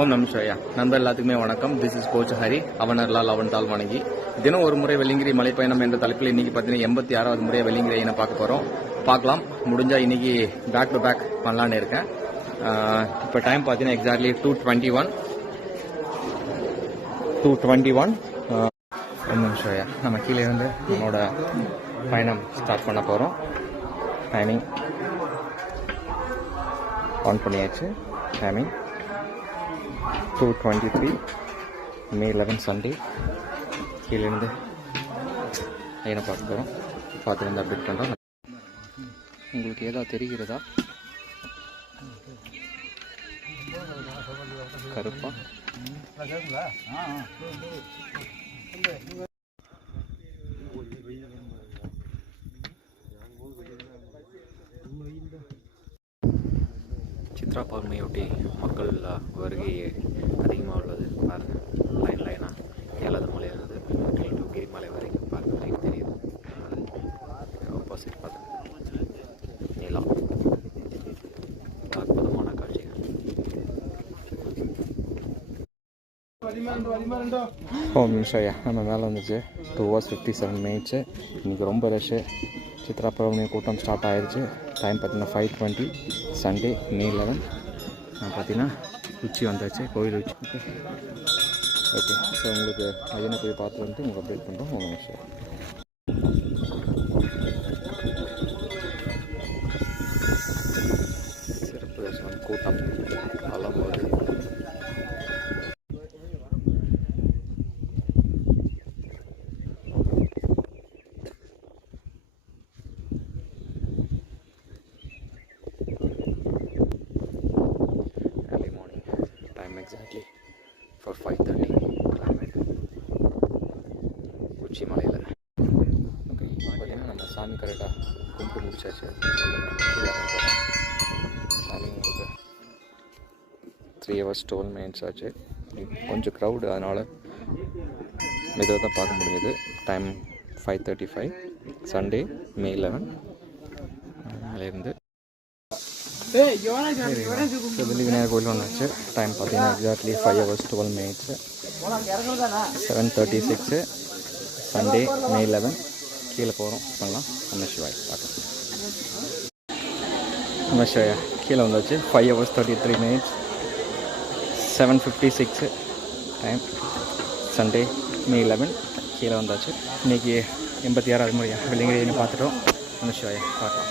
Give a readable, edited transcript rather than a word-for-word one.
ஓம் நம சிவாயா. நண்பர் எல்லாத்துக்குமே வணக்கம். This is coach Hari. அவனர்லால் அவன்தால் வணங்கி தினம் ஒரு முறை வெள்ளிங்கிரி மலைப்பயணம் என்ற தலைப்பில் இன்னைக்கு பார்த்தீங்கன்னா 86வது முறையாக வெள்ளிங்கிரி என்ன பார்க்க போகிறோம். பார்க்கலாம். முடிஞ்சால் இன்னைக்கு பேக் டு பேக் பண்ணலான்னு இருக்கேன். இப்போ டைம் பார்த்தீங்கன்னா எக்ஸாக்ட்லி 2:21. ஒன்று நிமிஷம். நம்ம கீழே வந்து நம்மளோட பயணம் ஸ்டார்ட் பண்ண போகிறோம். டைமிங் ஆன் பண்ணியாச்சு. Timing 2:23 May 11 Sunday. கீழேருந்து என்ன பார்க்க போகிறோம். பார்த்து வந்து அப்டேட் பண்ணுறோம். உங்களுக்கு ஏதாவது தெரிகிறதா? கருப்பா சித்ரா பௌர்ணமியொட்டி மக்கள் வருகை அதிகமாக உள்ளது. பாருங்கள், லைனாக ஏழாவது மலையிலிருந்து கிரிமலை வரைக்கும் பாருங்கள், லைன் தெரியுது. ஆப்போசிட் பார்த்து நீளம் அற்புதமான காட்சிகள். நிமிஷம் நம்ம மேலே வந்துச்சு. 2:57 minutes. இன்றைக்கி ரொம்ப ரஷ்ஷு. சித்ரா பௌர்ணமி கூட்டம் ஸ்டார்ட் ஆயிடுச்சு. டைம் பார்த்தீங்கன்னா 5:20 சண்டே May 11. பார்த்தீங்கன்னா உச்சி வந்தாச்சு, கோயில் உச்சி. ஓகே, ஸோ உங்களுக்கு ஐயனை போய் பார்த்து வந்துட்டு உங்களுக்கு அப்டேட் பண்ணுறோம். ஒரு நிமிஷம். சிறப்பு தரிசனம் கூட்டம் அலம்போது. Exactly for 5:30 உச்சி மலையில். ஓகே, பார்த்தீங்கன்னா நம்ம சாமி கரெக்டாக கும்பிட்டு முடிச்சாச்சு. சாமி உங்களுக்கு 3 hours 12 minutes ஆச்சு. கொஞ்சம் க்ரௌடு, அதனால் மெதுவாக தான் பார்க்க முடியுது. Time 5:35 Sunday May 11. அதிலேருந்து வெள்ளி விநாயகர் கோயில் ஒன்றாச்சு. டைம் பார்த்தீங்கன்னா exactly 5 hours 12 minutes 7:36 Sunday May 11. கீழே போகிறோம். பண்ணலாம். நம்ம சிவாய் பார்க்கலாம். நம்ம சிவாயா கீழே வந்தாச்சு. 5 hours 33 minutes 7:56 time Sunday May 11. கீழே வந்தாச்சு. இன்றைக்கி 86வது முறையாக வெள்ளிங்கிரின்னு பார்த்துட்டோம். நம்ம சிவாயா பார்க்கலாம்.